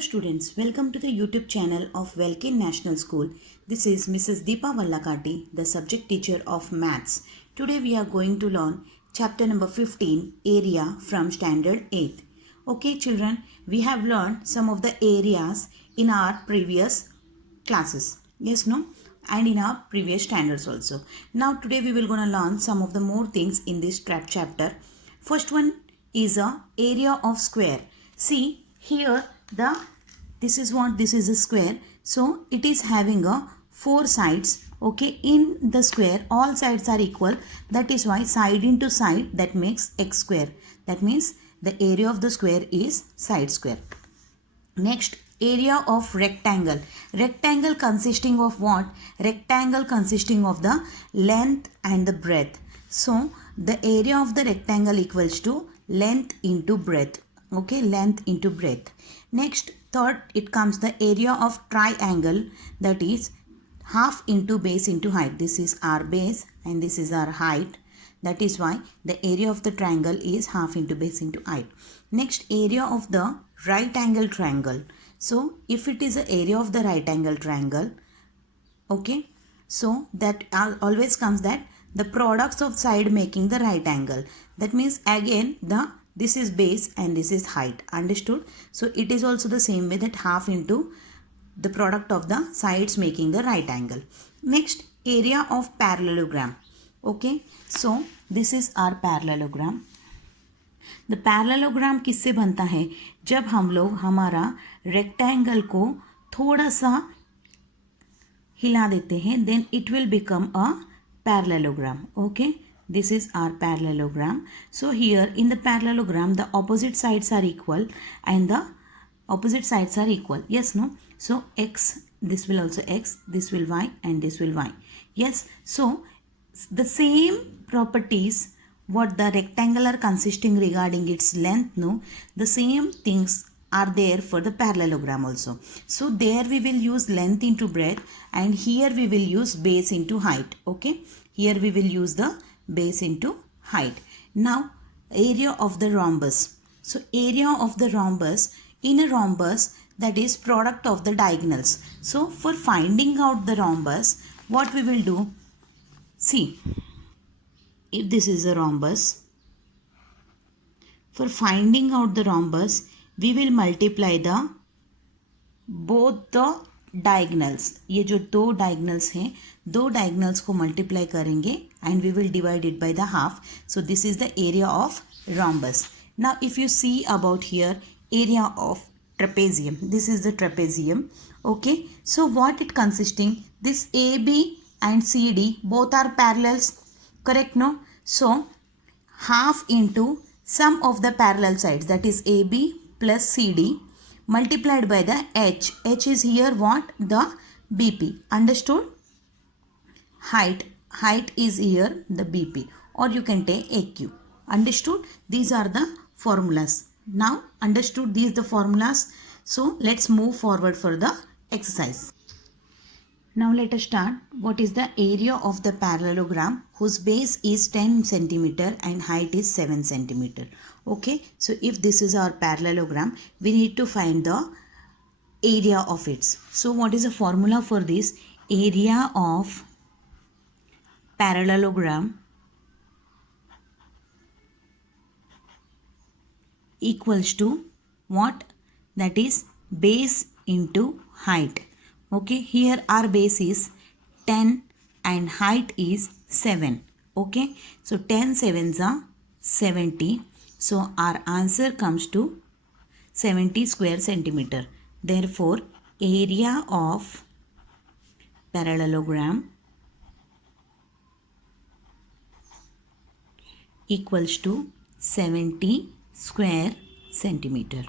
students, welcome to the YouTube channel of Welkin National School. This is Mrs. Deepa Vallakati, the subject teacher of Maths. Today we are going to learn chapter number 15, Area from Standard 8. Okay children, we have learned some of the areas in our previous classes. Yes, no? And in our previous standards also. Now today we will going to learn some of the more things in this chapter. First one is a area of square. See here this is a square, so it is having a 4 sides. Okay, in the square all sides are equal, that is why side into side that makes x square. That means the area of the square is side square. Next, area of rectangle. Rectangle consisting of what? Rectangle consisting of the length and the breadth. So the area of the rectangle equals to length into breadth. Okay, length into breadth. Next, third, it comes the area of triangle, that is half into base into height. This is our base and this is our height. That is why the area of the triangle is half into base into height. Next, area of the right angle triangle. So if it is the area of the right angle triangle, okay, so that always comes that the products of side making the right angle. That means again this is base and this is height. Understood? So it is also the same way, that half into the product of the sides making the right angle. Next, area of parallelogram. Okay, so this is our parallelogram. The parallelogram किससे बनता है? जब हम लोग हमारा rectangle को थोड़ा सा हिला देते हैं, then it will become a parallelogram. Okay, this is our parallelogram. So here in the parallelogram the opposite sides are equal and the opposite sides are equal. Yes, no? So x, this will also x, this will y and this will y. Yes, so the same properties what the rectangle are consisting regarding its length, no, the same things are there for the parallelogram also. So there we will use length into breadth and here we will use base into height. Okay, here we will use the base into height. Now area of the rhombus. So area of the rhombus, in a rhombus, that is product of the diagonals. So for finding out the rhombus, what we will do, see, if this is a rhombus, for finding out the rhombus we will multiply the both the diagonals. ये जो दो diagonals हैं, दो diagonals को multiply करेंगे and we will divide it by the half. So this is the area of rhombus. Now if you see about here, area of trapezium, this is the trapezium. Okay, so what it consisting? This AB and CD both are parallels, correct, no? So half into sum of the parallel sides, that is AB plus CD, multiplied by the H. H is here what? The BP. Understood? Height is here the BP, or you can take AQ. Understood? These are the formulas. Now understood these the formulas. So let's move forward for the exercise. Now let us start. What is the area of the parallelogram whose base is 10 centimeter and height is 7 centimeter? Okay, so if this is our parallelogram, we need to find the area of it. So what is the formula for this? Area of parallelogram equals to what? That is base into height. Okay, here our base is 10 and height is 7. Okay, so 10 sevens are 70. So our answer comes to 70 square centimeter. Therefore, area of parallelogram equals to 70 square centimeter.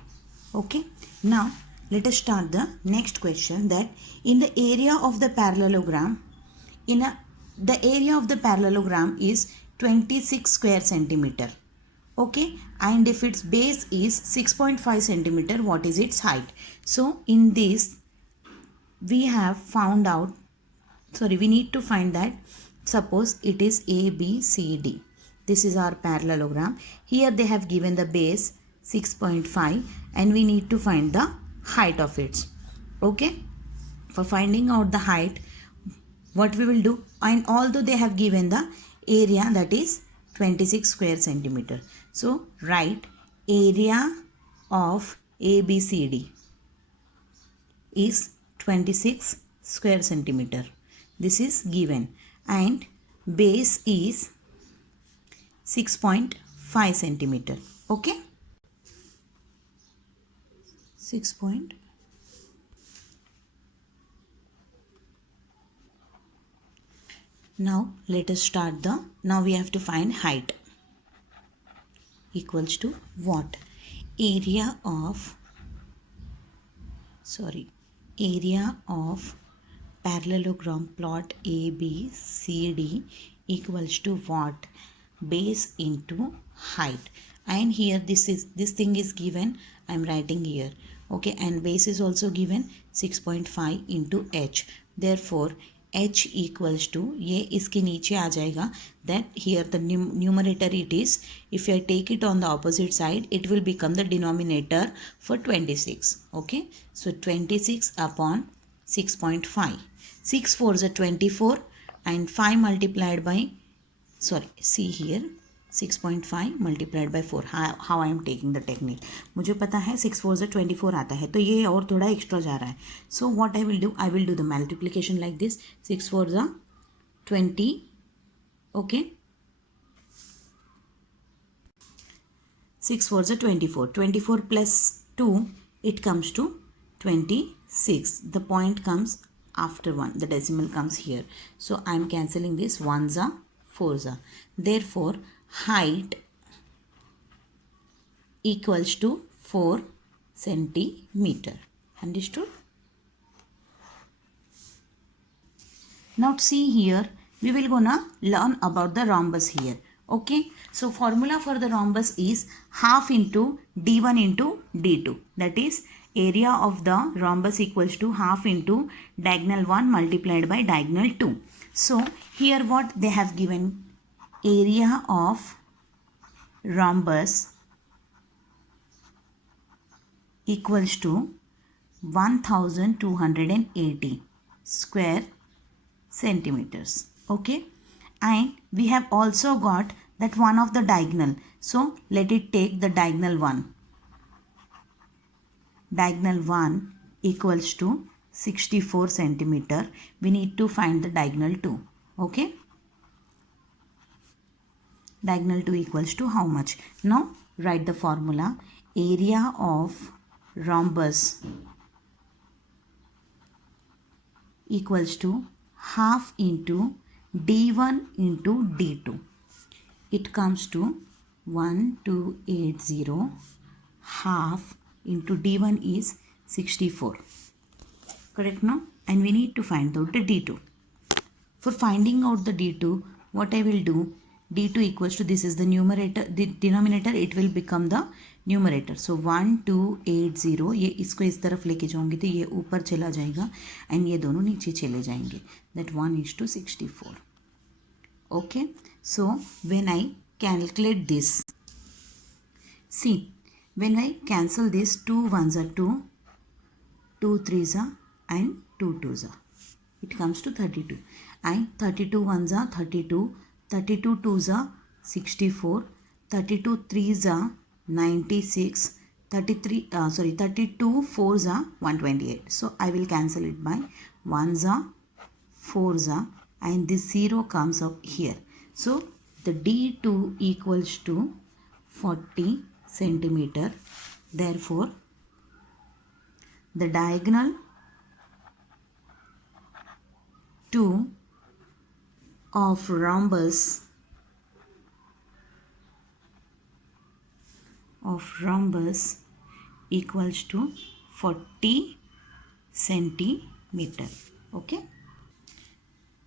Okay, now let us start the next question, that in the area of the parallelogram, the area of the parallelogram is 26 square centimeter. Okay, and if its base is 6.5 centimeter, what is its height? So in this we have found out, we need to find that, suppose it is ABCD. This is our parallelogram. Here they have given the base 6.5 and we need to find the height of its. Okay, for finding out the height, what we will do, and although they have given the area, that is 26 square centimeter, so write area of ABCD is 26 square centimeter. This is given, and base is 6.5 centimeter. Okay, 6. Now let us start the, now we have to find height equals to what? Area of parallelogram plot ABCD equals to what? Base into height. And here this thing is given, I am writing here. Okay, and base is also given 6.5 into h. Therefore h equals to, ये इसके नीचे आ जाएगा, that here the numerator it is, if I take it on the opposite side, it will become the denominator for 26. Okay, so 26 upon 6.5. 6 4s are 24, and 5 multiplied by, see here, 6.5 multiplied by 4. How I am taking the technique, मुझे पता है 6 4s are 24 आता है, तो ये और थोड़ा extra जा रहा है. So what I will do, I will do the multiplication like this. 6 4s are 20. Okay, 6 4s are 24. 24 plus 2, it comes to 26. The point comes after 1, the decimal comes here. So I am cancelling this. 1s are 4s are. Therefore height equals to 4 centimeter. Understood? Now see here, we will gonna learn about the rhombus here. Okay, so formula for the rhombus is half into d1 into d2. That is, area of the rhombus equals to half into diagonal 1 multiplied by diagonal 2. So here what they have given, area of rhombus equals to 1280 square centimeters. Okay, and we have also got that one of the diagonal, so let it take the diagonal 1. Diagonal 1 equals to 64 centimeter. We need to find the diagonal 2. Okay, diagonal 2 equals to how much? Now write the formula. Area of rhombus equals to half into d1 into d2. It comes to 1280. Half into d1 is 64. Correct now? And we need to find out the d2. For finding out the d2, what I will do, d2 equals to, this is the numerator, the denominator, it will become the numerator. So 1280, ये इसको इस तरफ लेके जाऊंगी तो ये ऊपर चला जाएगा, and ये दोनों नीचे चले जाएंगे. That 1:64. Okay, so when I calculate this, see, when I cancel this, 2 1s are 2, 2 3s are, and 2 2s are, it comes to 32. And 32 1s are 32, 32 2s are 64, 32 3s are 96, 32 4s are 128. So I will cancel it by 1s are, 4s are, and this 0 comes up here. So the D2 equals to 40 centimeter. Therefore the diagonal 2 of rhombus equals to 40 centimeter. Okay.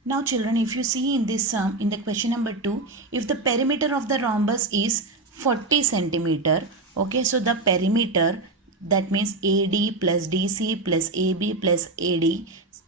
Now children, if you see in this sum, in the question number 2, if the perimeter of the rhombus is 40 centimeter, okay, so the perimeter, that means AD plus DC plus AB plus AB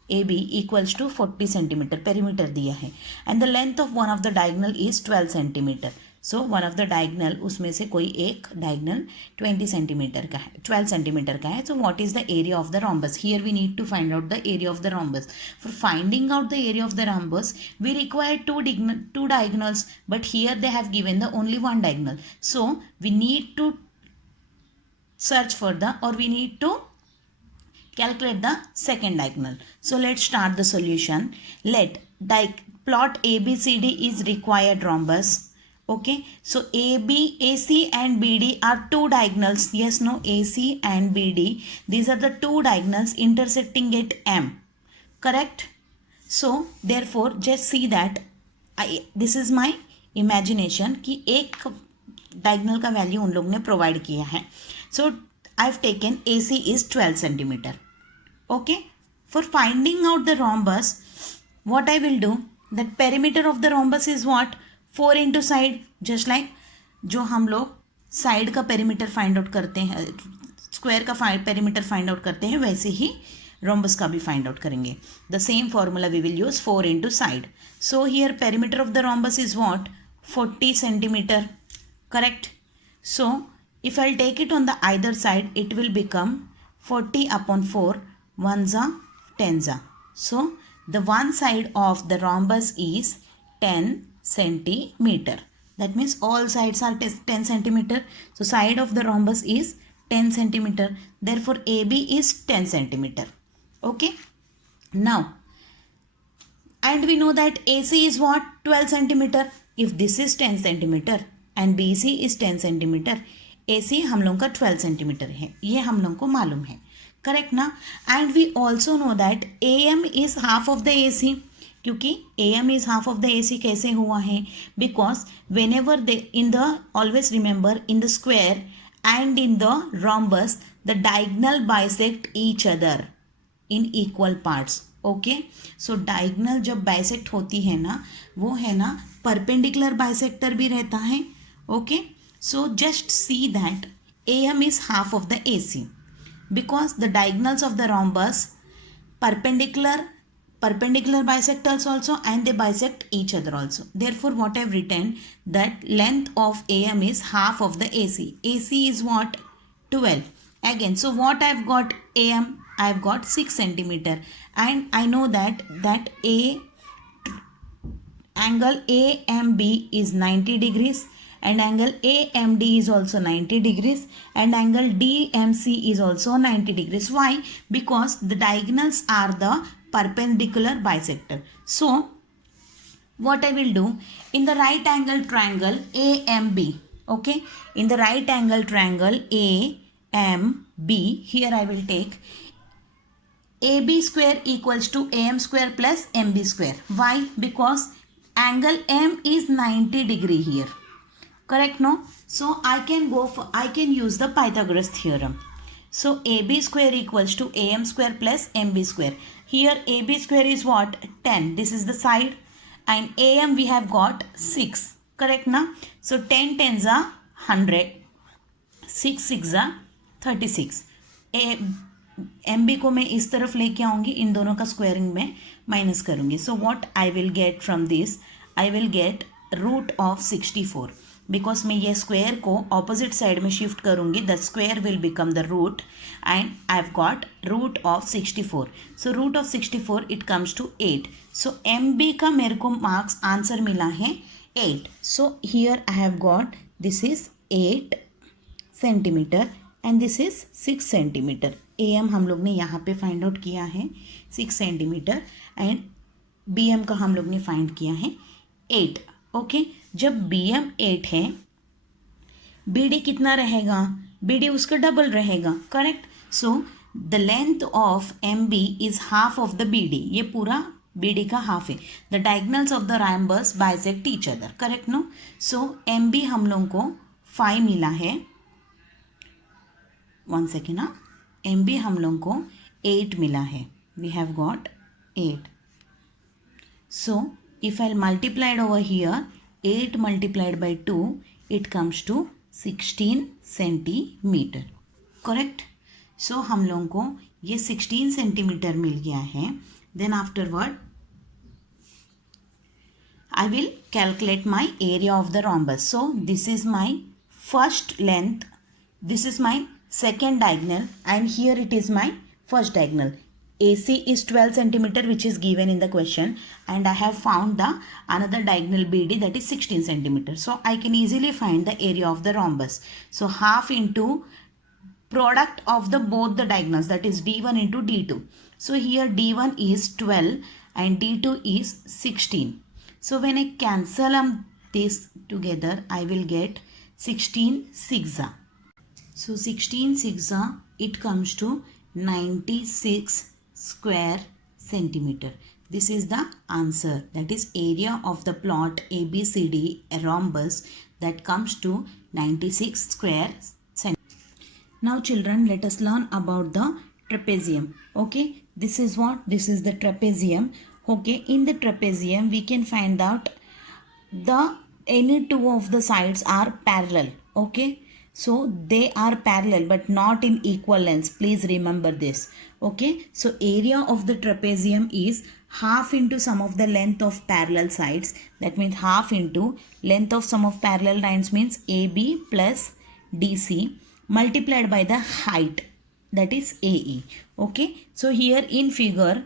equals to 40 centimeter, perimeter दिया है, and the length of one of the diagonal is 12 centimeter. So one of the diagonal, उसमें से कोई एक diagonal 20 centimetre का है, 12 centimetre का है. So what is the area of the rhombus? Here we need to find out the area of the rhombus. For finding out the area of the rhombus we require two diagonals, but here they have given the only one diagonal. So we need to search for the, or we need to calculate the second diagonal. So let's start the solution. Let plot ABCD is required rhombus. Okay, so AC and BD are two diagonals. Yes, no, AC and BD, these are the two diagonals intersecting at M. Correct? So therefore just see that this is my imagination कि एक diagonal का value उन लोग ने provide किया है. So I've taken AC is 12 centimeter. Okay, for finding out the rhombus, what I will do, that perimeter of the rhombus is what? 4 into side, just like जो हम लोग साइड का पेरीमीटर फाइंड आउट करते हैं, square का perimeter find out करते हैं, वैसे ही रोम्बस का भी फाइंड आउट करेंगे. The same formula we will use 4 into side. So here perimeter of the rhombus is what? 40 centimetres. Correct? So if I'll take it on the either side, it will become 40 upon 4, 1 10. So the one side of the rhombus is 10 centimeter. That means all sides are 10 centimeter. So side of the rhombus is 10 centimeter. Therefore AB is 10 centimeter. Okay. Now, and we know that AC is what? 12 centimeter. If this is 10 centimeter and BC is 10 centimeter, AC हम लोगों का 12 centimetre है, ये हम लोगों को मालूम है. करेक्ट ना? And we also know that AM is half of the AC. क्योंकि AM is half of the AC कैसे हुआ है? Because whenever they in the, always remember, in the square and in the rhombus the diagonal bisect each other in equal parts. Okay, so diagonal जब bisect होती है ना, वो है ना परपेंडिकुलर बाइसेक्टर भी रहता है. Okay, so just see that AM is half of the AC because the diagonals of the rhombus perpendicular bisectors also, and they bisect each other also. Therefore what I've written, that length of AM is half of the AC. AC is what? 12. Again, so what I've got AM? I've got 6 centimeter, and I know that angle AMB is 90 degrees. And angle AMD is also 90 degrees, and angle DMC is also 90 degrees. Why? Because the diagonals are the perpendicular bisector. So what I will do, in the right angle triangle AMB, okay, in the right angle triangle AMB, here I will take AB square equals to AM square plus MB square. Why? Because angle M is 90 degree here. Correct? No? So I can use the Pythagoras theorem. So AB square equals to AM square plus MB square. Here AB square is what? 10. This is the side. And AM we have got 6. Correct? Na? So 10 tens are 100. 6 6 are 36. MB को मैं इस तरफ लेके आऊँगी, इन दोनों का squaring में minus करूँगी. So what I will get from this? I will get root of 64. Because मैं ये स्क्वेयर को ऑपोजिट साइड में शिफ्ट करूँगी, the square will become the root, and I have got root of 64. So root of 64 it comes to 8. So MB का मेरे को marks answer मिला है 8. So here I have got this is 8 centimetre and this is 6 centimetres. AM हम लोग ने यहाँ पे फाइंड आउट किया है 6 सेंटीमीटर, एंड BM का हम लोग ने फाइंड किया है 8. ओके, जब BM 8 है, BD कितना रहेगा? BD उसका डबल रहेगा. Correct? So the length of MB is half of the BD. ये पूरा BD का हाफ है. The diagonals of the rhombus bisect each other. Correct? No? So MB हम लोग को 5 मिला है. 1 सेकेंड. ना, MB हम लोग को 8 मिला है. We have got 8. So if I'll multiply it over here, 8 multiplied by 2, it comes to 16 centimeter. Correct? So हम लोगों को ये 16 सेंटीमीटर मिल गया है. Then afterward I will calculate my area of the rhombus. So this is my first length, this is my second diagonal, and here it is my first diagonal. AC is 12 centimeter, which is given in the question, and I have found the another diagonal BD, that is 16 centimeter. So I can easily find the area of the rhombus. So half into product of the both the diagonals, that is D1 into D2. So here D1 is 12 and D2 is 16. So when I cancel this together, I will get 16 6a. So 16 6a, it comes to 96 square centimeter. This is the answer, that is area of the plot ABCD, a rhombus, that comes to 96 square centimeter. Now children, let us learn about the trapezium. Okay, this is what? This is the trapezium. Okay, in the trapezium we can find out any two of the sides are parallel. Okay, so they are parallel but not in equal lengths. Please remember this. Okay, so area of the trapezium is half into sum of the length of parallel sides. That means half into length of sum of parallel lines means AB plus DC multiplied by the height, that is AE. Okay, so here in figure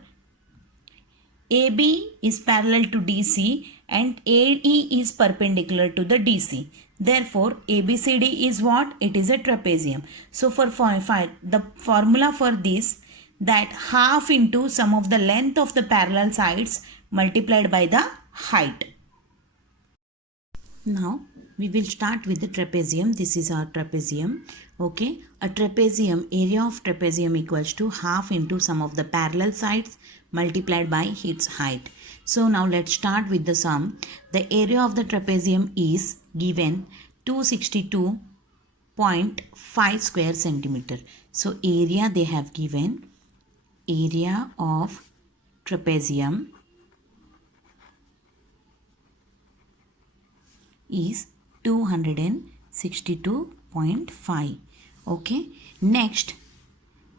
AB is parallel to DC and AE is perpendicular to the DC. Therefore, ABCD is what? It is a trapezium. So for the formula for this, that half into sum of the length of the parallel sides multiplied by the height. Now we will start with the trapezium. This is our trapezium. Okay, a trapezium, area of trapezium equals to half into sum of the parallel sides multiplied by its height. So now let's start with the sum. The area of the trapezium is given 262.5 square centimeter. So area they have given, area of trapezium is 262.5. Okay, next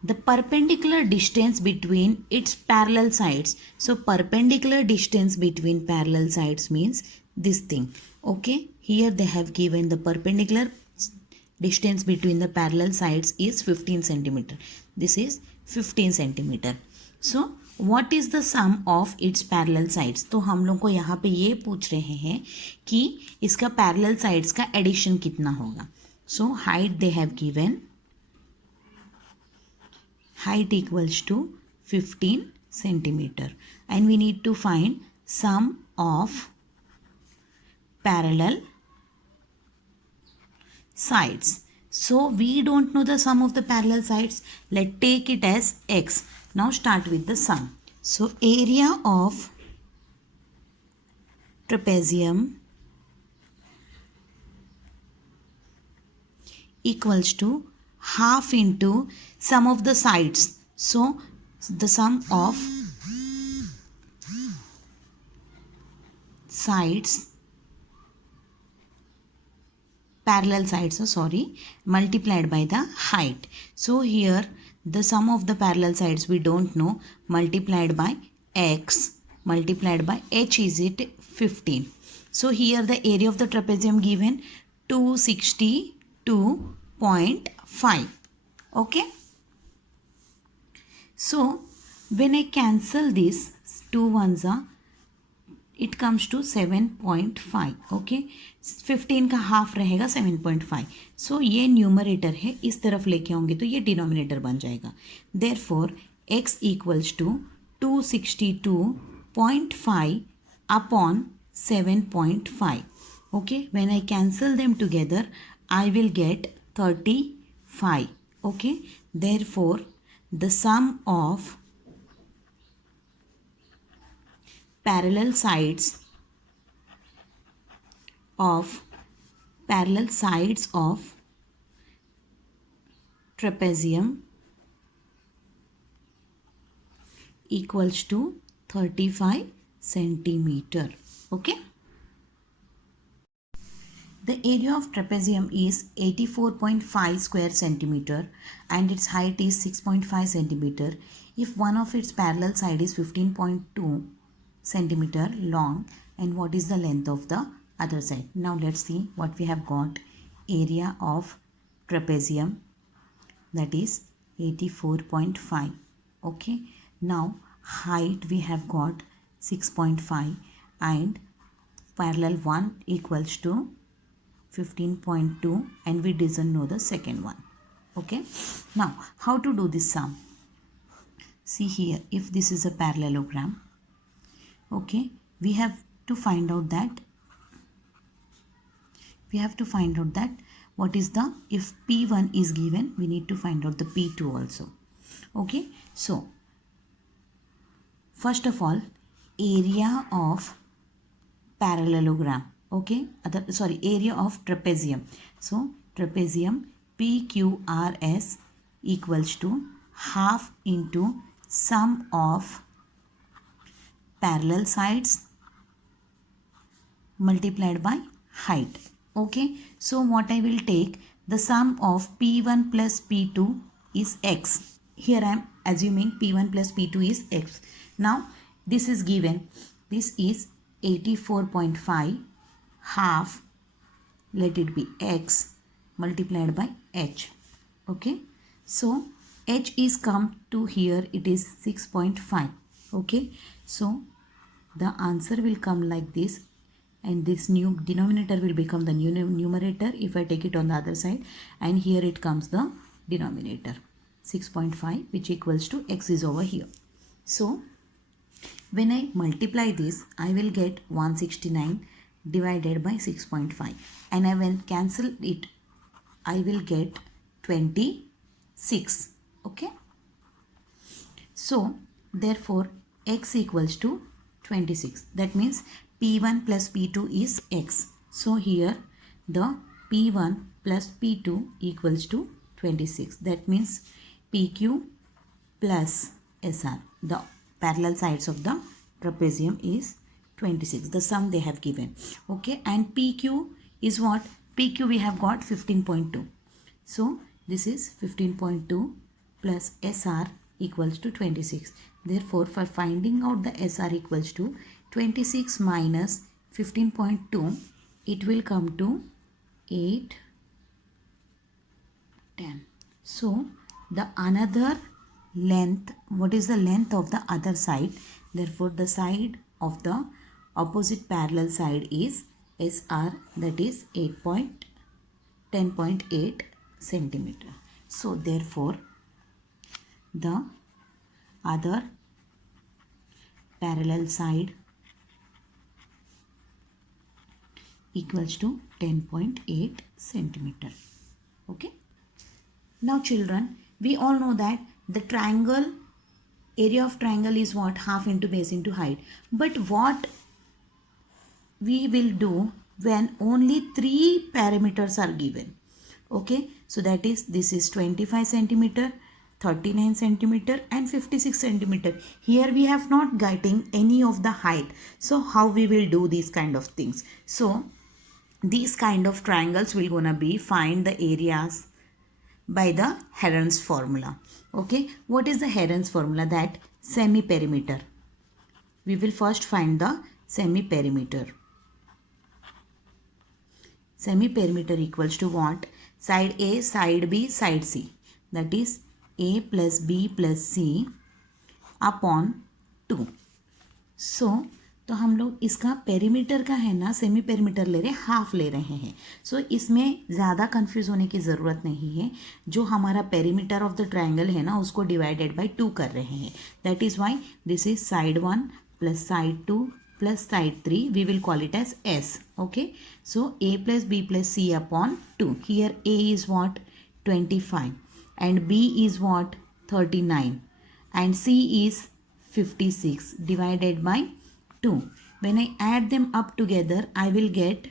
the perpendicular distance between its parallel sides. So perpendicular distance between parallel sides means this thing. Okay, here they have given the perpendicular distance between the parallel sides is 15 centimeter. This is 15 centimeter. So what is the sum of its parallel sides? तो हम लोग को यहाँ पे ये पूछ रहे हैं कि इसका parallel sides का addition कितना होगा. So height they have given, height equals to 15 centimeter, and we need to find sum of parallel sides. So we don't know the sum of the parallel sides. Let's take it as x. Now start with the sum. So area of trapezium equals to half into sum of the sides. So the sum of sides, parallel sides, multiplied by the height. So here the sum of the parallel sides we don't know, multiplied by x multiplied by h is it 15. So here the area of the trapezium given 262.5. Okay. So when I cancel this 2 ones are, it comes to 7.5. Okay, 15 का half रहेगा 7.5. सो ये numerator है, इस तरफ लेके आऊँगी तो ये डिनोमिनेटर बन जाएगा. Therefore x equals to 262.5 upon 7.5. Okay, when I cancel them together, I will get 35. Okay, therefore the sum of parallel sides of trapezium equals to 35 centimeter. Okay. The area of trapezium is 84.5 square centimeter and its height is 6.5 centimeter. If one of its parallel side is 15.2 centimeter long and what is the length of the other side. Now let's see what we have got. Area of trapezium, that is 84.5. Okay, now height we have got 6.5 and parallel one equals to 15.2, and we doesn't know the second one. Okay, now how to do this sum? See here, if this is a parallelogram, okay, we have to find out that what is the, if P1 is given, we need to find out the P2 also. Okay, so first of all, area of parallelogram, okay, area of trapezium. So trapezium PQRS equals to half into sum of parallel sides multiplied by height. Okay, so what I will take, the sum of P1 plus P2 is X. Here I am assuming P1 plus P2 is X. Now this is given, this is 84.5 half, let it be X multiplied by H. Okay, so H is come to here, it is 6.5. Okay, so the answer will come like this, and this new denominator will become the new numerator if I take it on the other side, and here it comes the denominator 6.5, which equals to X is over here. So when I multiply this, I will get 169 divided by 6.5, and I will cancel it, I will get 26. Okay, so therefore X equals to 26. That means P1 plus P2 is X. So here the P1 plus P2 equals to 26. That means PQ plus SR, the parallel sides of the trapezium, is 26. The sum they have given. Okay, and PQ is what? PQ we have got 15.2. So this is 15.2 plus SR equals to 26. Therefore, for finding out the SR equals to 26 minus 15.2, it will come to 8, 10. So the another length, what is the length of the other side? Therefore, the side of the opposite parallel side is SR, that is 10.8 centimeter. So therefore, the other parallel side equals to 10.8 centimeter. Okay. Now children, we all know that the triangle, area of triangle is what? Half into base into height. But what we will do when only 3 parameters are given? Okay, so that is, this is 25 centimeter, 39 centimeter and 56 centimeter. Here we have not getting any of the height. So how we will do these kind of things? So these kind of triangles will gonna be find the areas by the Heron's formula. Okay, what is the Heron's formula? That semi-perimeter. We will first find the semi-perimeter. Semi-perimeter equals to what? Side A, side B, side C. That is A plus B plus C upon 2. So तो हम लोग इसका perimeter का है ना, semi perimeter ले रहे हैं, हाफ ले रहे हैं. सो इसमें ज़्यादा कंफ्यूज होने की ज़रूरत नहीं है. जो हमारा पेरीमीटर ऑफ द ट्रायंगल है ना, उसको डिवाइडेड बाय 2 कर रहे हैं. That is why this is side 1 plus side 2 plus side 3, we will call it as S. Okay, so A plus B plus C upon 2. Here A is what? 25 and B is what? 39 and C is 56 divided by 2. When I add them up together, I will get,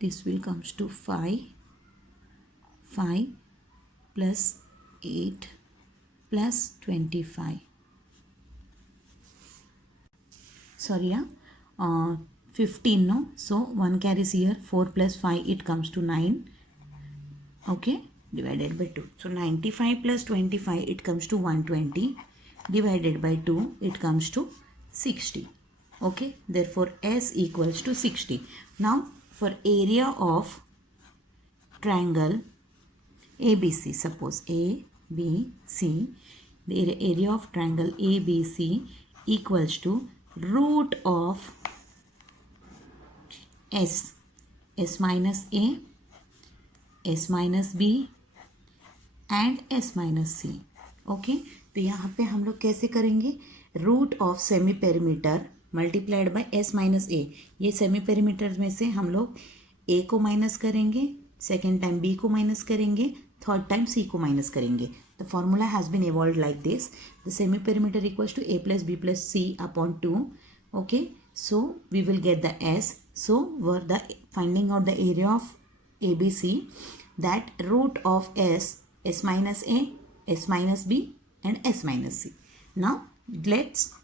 this will comes to 5 plus 8 plus 25. Sorry, 15, no? So 1 carries here, 4 plus 5, it comes to 9. Okay, divided by 2. So 95 plus 25, it comes to 120. Divided by 2, it comes to 60. Okay, therefore S equals to 60. Now for area of triangle ABC, suppose ABC, the area of triangle ABC equals to root of S minus A, S minus B and S minus C. Okay, तो यहाँ पे हम लोग कैसे करेंगे, root of semi perimeter multiplied by S minus A. ये semi perimeter में से हम लोग A को माइनस करेंगे, सेकेंड टाइम B को माइनस करेंगे, थर्ड टाइम C को माइनस करेंगे. The formula has been evolved like this. The semi perimeter equals to A plus B plus C upon 2. Okay, so we will get the S. So for the finding out the area of ABC, that root of S minus A, S minus B and S minus C. Now let's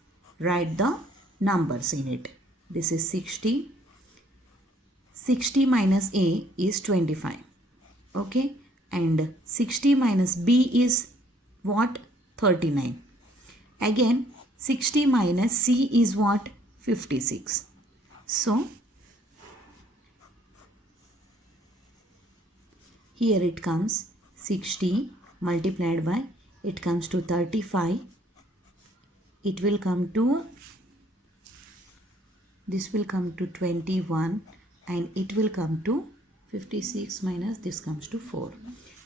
write the numbers in it. This is 60. 60 minus A is 25. Okay, and 60 minus B is what? 39. Again 60 minus C is what? 56. So here it comes 60 multiplied by, it comes to 35. It will come to, this will come to 21 and it will come to 56 minus this comes to 4.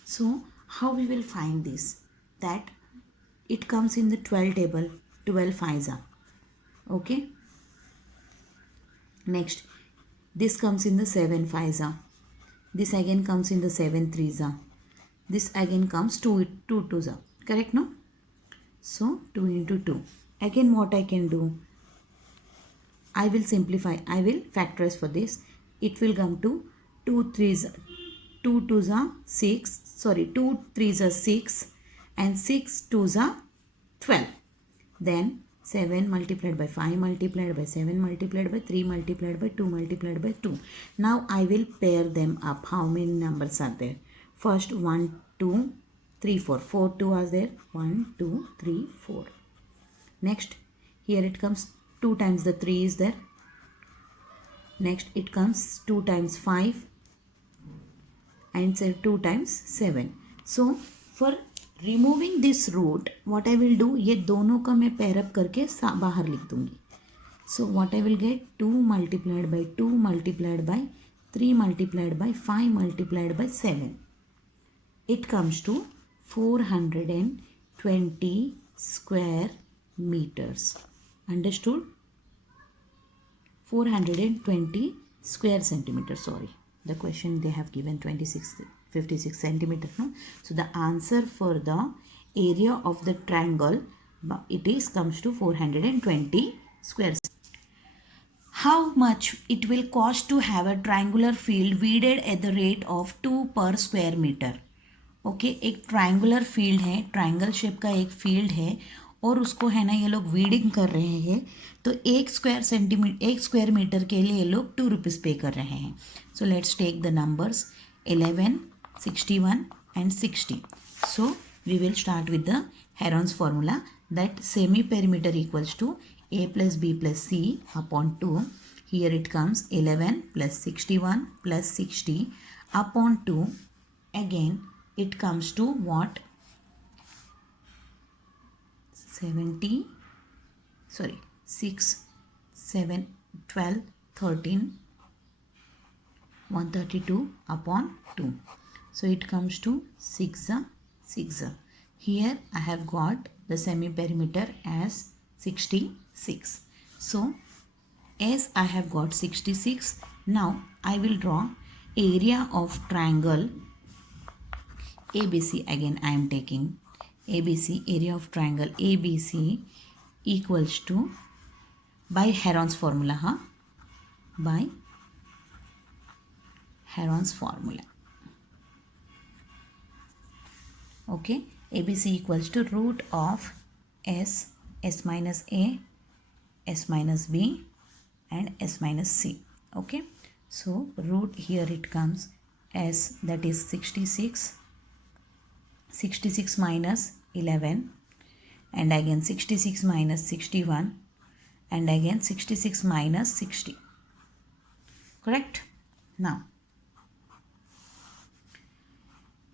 So how we will find this? That it comes in the 12 table, 12 5s are. Okay. Next, this comes in the 7 5s are. This again comes in the 7 3s are. This again comes 2 2s are. Correct, no? So 2 into 2. Again what I can do? I will simplify. I will factorize for this. It will come to 2 3s, 2 2s are 6. Sorry, 2 3s are 6 and 6 2s are 12. Then 7 multiplied by 5 multiplied by 7 multiplied by 3 multiplied by 2 multiplied by 2. Now I will pair them up. How many numbers are there? First 1 2 3 4. 4 2 are there. 1 2 3 4. Next, here it comes 2 times the 3 is there. Next it comes 2 times 5 and 2 times 7. So for removing this root what I will do, ये दोनों का मैं pair up करके बाहर लिख दूंगी. So what I will get 2 multiplied by 2 multiplied by 3 multiplied by 5 multiplied by 7. It comes to 420 square meters. Understood? 420 square centimeters. Sorry, the question they have given 56 centimeter. No? So the answer for the area of the triangle, it is comes to 420 square. How much it will cost to have a triangular field weeded at the rate of 2 per square meter? Okay, एक triangular field है, triangle shape का एक field है और उसको है ना ये लोग वीडिंग कर रहे हैं, तो 1 स्क्वायर मीटर के लिए ये लोग 2 रुपीज़ पे कर रहे हैं. So let's take the numbers 11, 61 and 60. So we will start with the Heron's formula, that semi perimeter equals to A plus B plus C upon 2. Here it comes 11 plus 61 plus 60 upon 2. Again it comes to what? 6, 7, 12, 13, 132 upon 2. So it comes to 6. Here I have got the semi perimeter as 66. So as I have got 66, now I will draw area of triangle ABC. Again I am taking ABC, area of triangle ABC equals to, by Heron's formula, by Heron's formula. Okay, ABC equals to root of S minus A, S minus B and S minus C. Okay, so root, here it comes S, that is 66 minus 11 and again 66 minus 61 and again 66 minus 60. Correct? Now,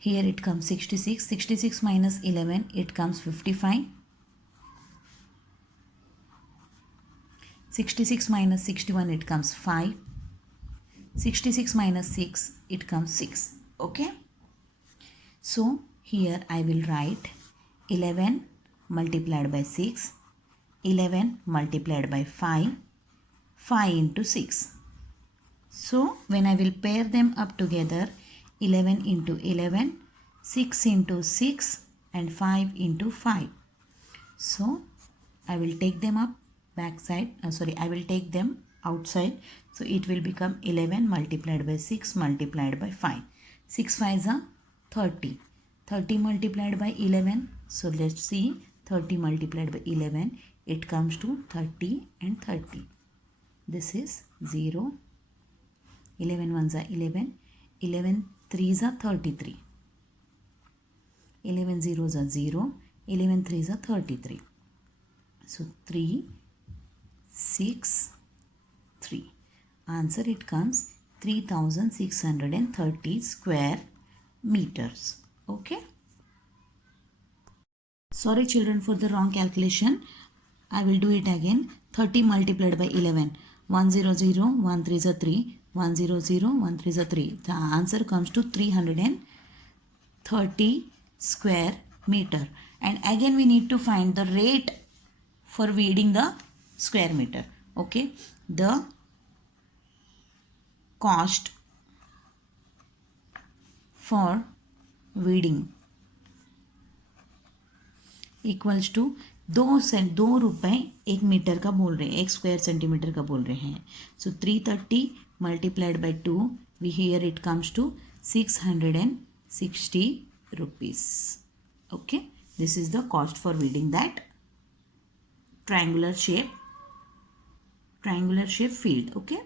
here it comes 66. 66 minus 11, it comes 55. 66 minus 61, it comes 5. 66 minus 6, it comes 6. Okay? So, here I will write 11 multiplied by 6, 11 multiplied by 5, 5 into 6. So, when I will pair them up together, 11 into 11, 6 into 6 and 5 into 5. So, I will take them up backside, I will take them outside. So, it will become 11 multiplied by 6 multiplied by 5. 6 5s are 30. 30 multiplied by 11. So, let's see 30 multiplied by 11. It comes to 30 and 30. This is 0. 11 ones are 11. 11 threes are 33. 11 zeros are 0. 11 threes are 33. So 3, 6, 3. Answer, it comes 3630 square meters. Okay. Sorry children for the wrong calculation. I will do it again. 30 multiplied by 11. 100, 1 3 is a 3. 100, 1 3 is a 3. The answer comes to 330 square meter. And again we need to find the rate for weeding the square meter. Okay. The cost for weeding equals to 2 रुपये 1 metre का बोल रहे हैं, 1 square centimetre का बोल रहे हैं. So 330 multiplied by 2, we here it comes to 660 rupees. Okay, this is the cost for weeding that triangular shape field. Okay.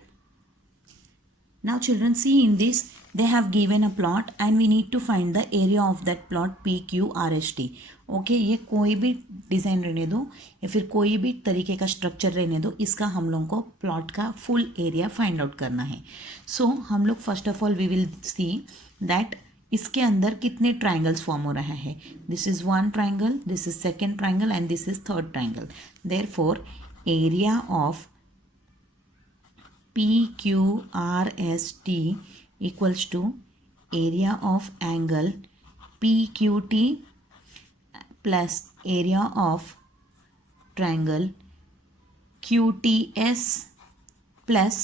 Now children, see in this they have given a plot and we need to find the area of that plot PQRST. Okay, ये कोई भी design रहने दो या फिर कोई भी तरीके का स्ट्रक्चर रहने दो, इसका हम लोगों को प्लॉट का फुल एरिया फाइंड आउट करना है. सो हम लोग first of all we will see that इसके अंदर कितने ट्राइंगल्स फॉर्म हो रहा है. This is 1 triangle, this is 2nd triangle and this is 3rd triangle. Therefore area of PQRST equals to area of angle PQT plus area of triangle QTS plus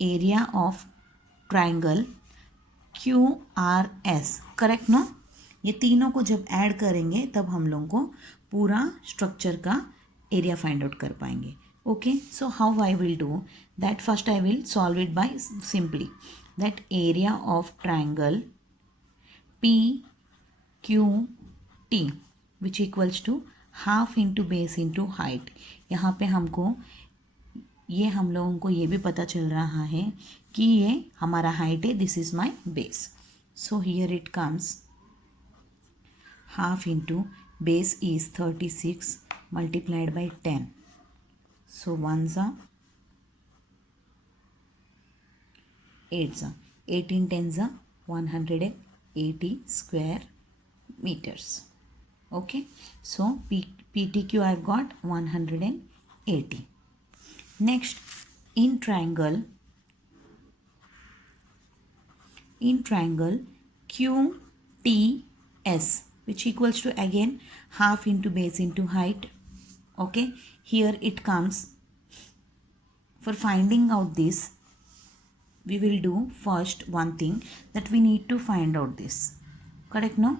area of triangle QRS. Correct no? ये तीनों को जब add करेंगे तब हम लोग को पूरा स्ट्रक्चर का एरिया फाइंड आउट कर पाएंगे. Okay, so how I will do that? First I will solve it by simply that area of triangle PQT which equals to half into base into height. यहाँ पे हमको ये हम लोगों को ये भी पता चल रहा है कि ये हमारा हाइट है. This is my base. So here it comes half into base is 36 multiplied by 10. So 1s are 8s are 18 10s are 180 square meters. Okay, so PTQ I've got 180. Next, in triangle QTS which equals to again half into base into height. Okay, here it comes. For finding out this, we will do first one thing, that we need to find out this. Correct, no?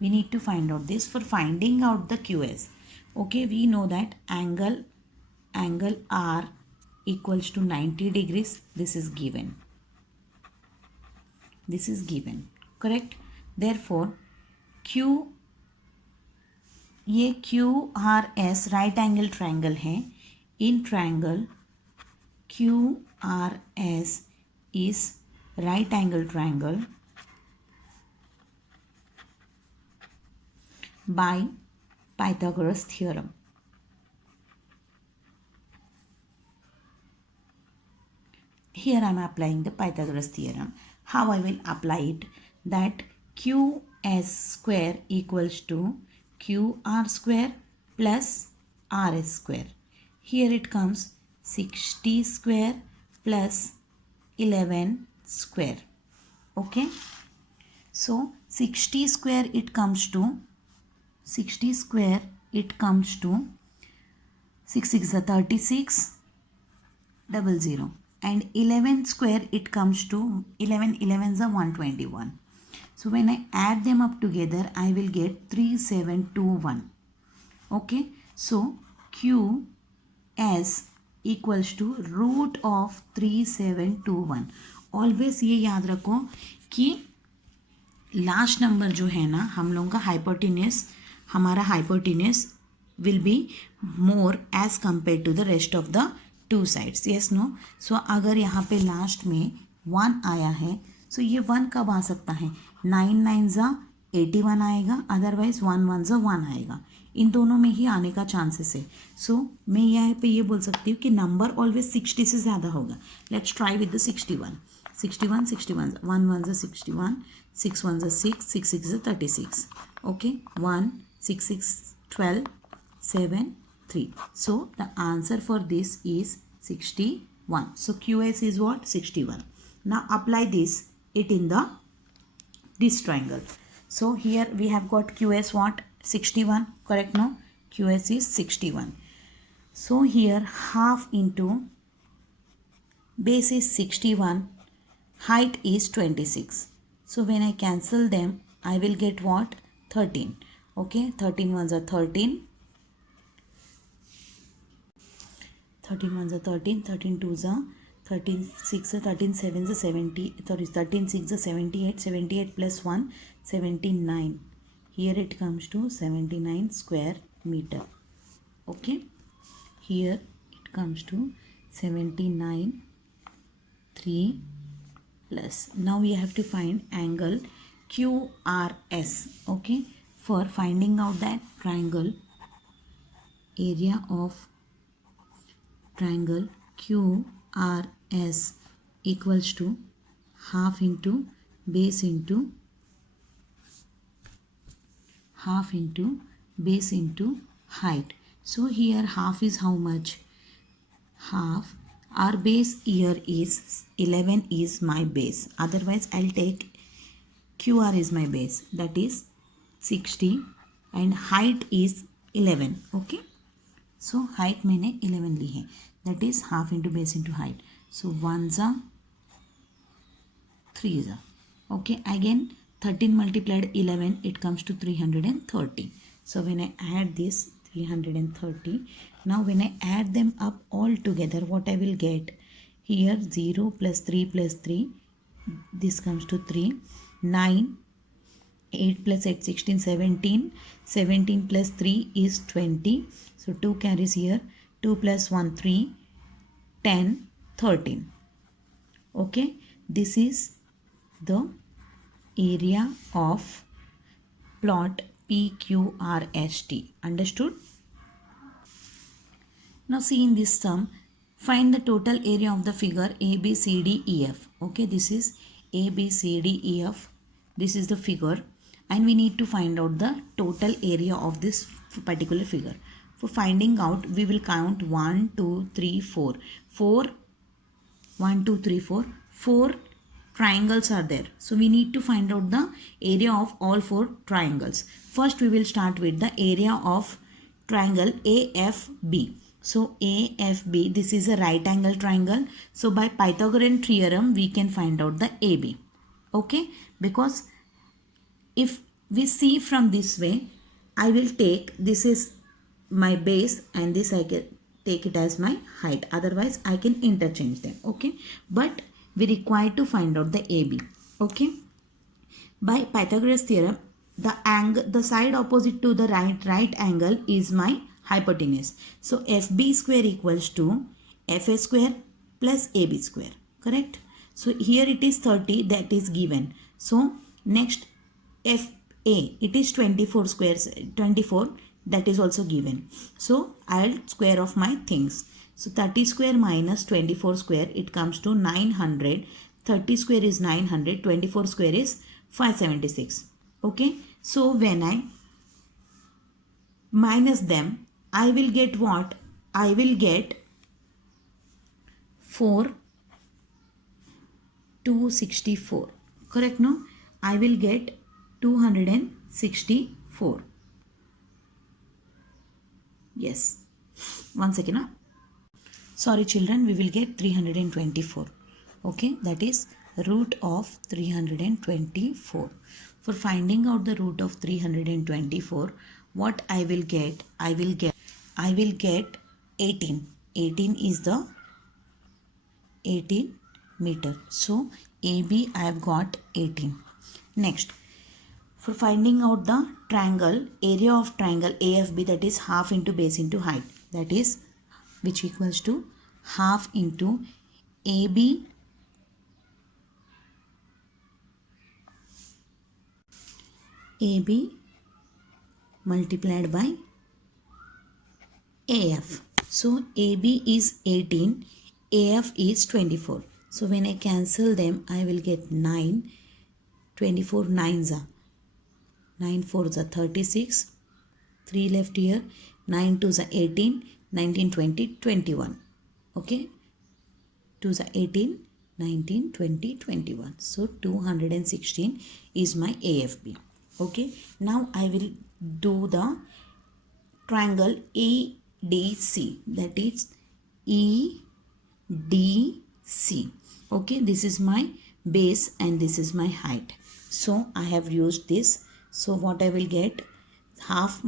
We need to find out this. For finding out the QS, okay, we know that angle R equals to 90 degrees. This is given. Correct. Therefore ये QRS right angle triangle है. In triangle QRS is right angle triangle by Pythagoras theorem. here I am applying the Pythagoras theorem. How I will apply it? That QS square equals to QR square plus RS square. Here it comes 60 square plus 11 square. Okay. So 60 square it comes to 6 6 are 36 00, and 11 square it comes to 11 11s are 121. So when I add them up together I will get 3721. Okay, so QS equals to root of 3721. Always ये याद रखो कि last number जो है ना हम लोगों का हाइपोटेन्यूस, हमारा hypotenuse will be more as compare to the rest of the two sides. Yes no. So अगर यहाँ पे लास्ट में 1 आया है सो ये 1 कब आ सकता है? 9 9 81 आएगा, अदरवाइज 1 1 1 आएगा. इन दोनों में ही आने का चांसेस है. सो मैं यहाँ पे ये बोल सकती हूँ कि नंबर ऑलवेज 60 से ज़्यादा होगा. Let's try with the 61. 61 61 1 1 61, 6 1 6, 6 6 36. Okay, 1 6 6 12 7 3. So the answer for this is 61. So QS is what? 61. Now apply it in this triangle. So here we have got QS what? 61. Correct? No? QS is 61. So here half into base is 61, height is 26. So when I cancel them I will get what? 13. Okay, 13 ones are 13, 13 ones are 13, 13 twos are 13 6 are 13 sevens are 70, sorry 13 6 are 78, 78 plus 1 79. Here it comes to 79 square meter. Okay, here it comes to 79 3 plus. Now we have to find angle QRS. Okay, for finding out that triangle, area of triangle QRS equals to half into base into height. So here half is how much? Half. Our base here is 11 is my base. Otherwise I'll take QR is my base, that is 60, and height is 11. Okay, so height मैंने 11 ली है, that is half into base into height. So 1s are 3s are. Okay, again 13 multiplied 11 it comes to 330. So when I add this 330, now when I add them up all together what I will get? Here 0 plus 3 plus 3, this comes to 3, 9, 8 plus 8 16, 17, 17 plus 3 is 20. So 2 carries here, 2 plus 1 3, 10, 13. Okay, this is the area of plot PQRST. Understood? Now see in this sum, find the total area of the figure ABCDEF. Okay, this is ABCDEF. This is the figure, and we need to find out the total area of this particular figure. For finding out, we will count 1 2 3 4. 1 2 3 4. 4 triangles are there. So we need to find out the area of all 4 triangles. First we will start with the area of triangle AFB. So AFB, this is a right angle triangle. So by Pythagorean theorem we can find out the AB. Okay, because if we see from this way, I will take, this is my base and this I can take it as my height. Otherwise I can interchange them. Okay, but we require to find out the AB. Okay, by Pythagoras theorem, the side opposite to the right angle is my hypotenuse. So FB square equals to FA square plus AB square. Correct? So here it is 30, that is given. So next FA, it is 24 squares, 24, that is also given. So I'll square off my things. So 30 square minus 24 square, it comes to 900. 30 square is 900, 24 square is 576. Okay, so when I minus them, I will get what? I will get 264. Correct, no? I will get 264. Yes. One second. Huh? Sorry children, we will get 324. Okay, that is root of 324. For finding out the root of 324, what I will get? I will get 18. 18 is the 18 meter. So AB I have got 18. Next, for finding out the triangle, area of triangle AFB, that is half into base into height, that is which equals to half into AB multiplied by AF. So AB is 18, AF is 24. So when I cancel them, I will get 9, 24 9s are 9 4s are 36, 3 left here, 9 2s are 18, 19 20 21. Okay, 2s are 18, 19 20 21. So 216 is my AFB. Okay, now I will do the triangle EDC, that is EDC. Okay, this is my base and this is my height. So I have used this. So what I will get, half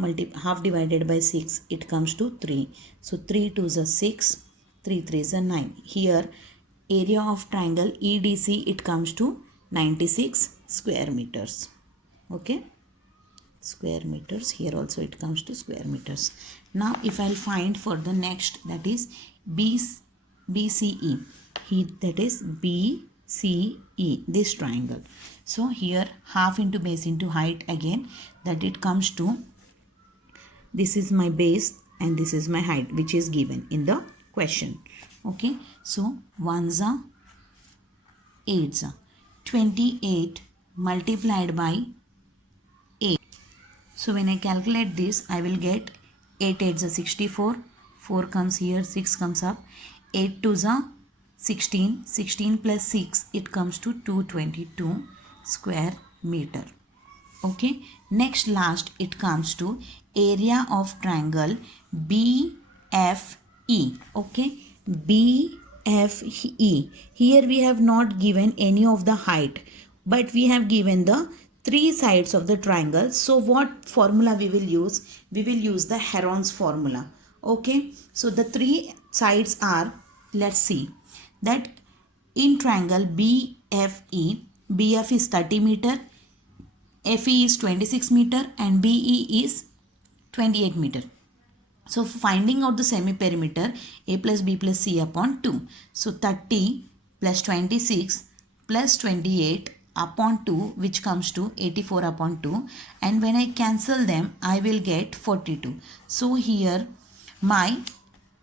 divided by 6, it comes to 3. So 3 2s are 6, 3 3s are 9. Here area of triangle EDC, it comes to 96 square meters. Okay, square meters. Here also it comes to square meters. Now if I'll find for the next, that is BCE, that is BCE, this triangle. So here half into base into height again, that it comes to, this is my base and this is my height, which is given in the question. Okay, so 1s are 8s are 28 multiplied by 8. So when I calculate this, I will get 8 8s are 64, 4 comes here, 6 comes up, 8 2s are 16, 16 plus 6, it comes to 222 square meter. Okay, next last it comes to area of triangle BFE. Okay, BFE. Here we have not given any of the height, but we have given the 3 sides of the triangle. So what formula we will use? We will use the Heron's formula. Okay, so the 3 sides are, let's see, that in triangle BFE, BF is 30 meter, FE is 26 meter and BE is 28 meter. So finding out the semi-perimeter, A plus B plus C upon 2. So 30 plus 26 plus 28 upon 2, which comes to 84 upon 2. And when I cancel them, I will get 42. So here my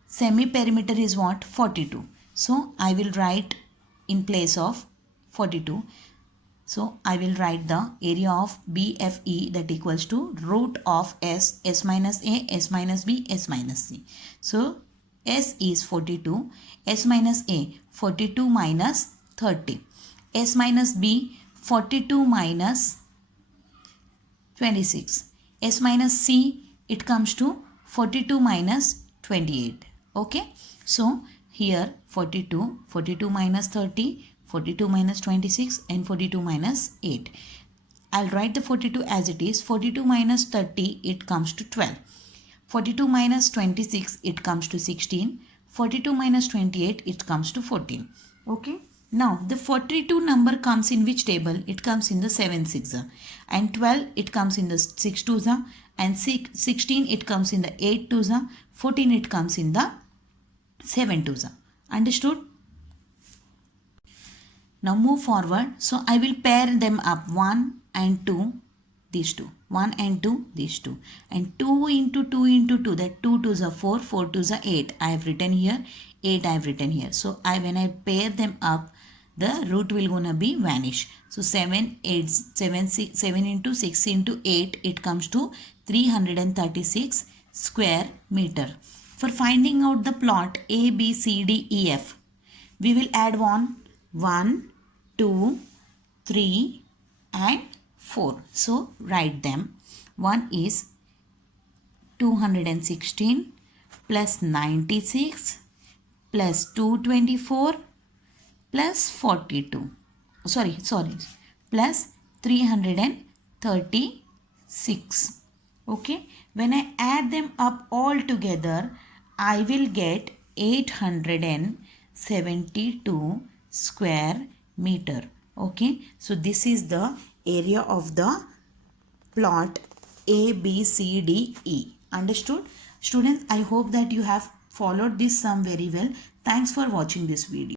semi-perimeter is what? 42. So I will write in place of 42. So I will write the area of BFE, that equals to root of S minus A, S minus B, S minus C. So S is 42, S minus A 42 minus 30, S minus B 42 minus 26, S minus C, it comes to 42 minus 28. Okay, so here 42 minus 30, 42 minus 26 and 42 minus 8. I'll write the 42 as it is. 42 minus 30, it comes to 12. 42 minus 26, it comes to 16. 42 minus 28, it comes to 14. Okay. Now the 42 number comes in which table? It comes in the 7 6 and 12 it comes in the 6 2 and 16 it comes in the 8 2 14 it comes in the 7 2. Understood? Now move forward. So I will pair them up 1 and 2 these two, 1 and 2, these two, and 2 into 2 into 2, that 2 2s are 4, 4 2s are 8. I have written here 8. I have written here. So when I pair them up, the root will gonna be vanish. So 7 into 6 into 8, it comes to 336 square meter. For finding out the plot A, B, C, D, E, F, we will add 1, 2, 3 and 4. So write them. 1 is 216 plus 96 plus 224 plus 42. Plus 336. Okay. When I add them up all together, I will get 872 square meter. Okay. So this is the area of the plot A, B, C, D, E. Understood? Students, I hope that you have followed this sum very well. Thanks for watching this video.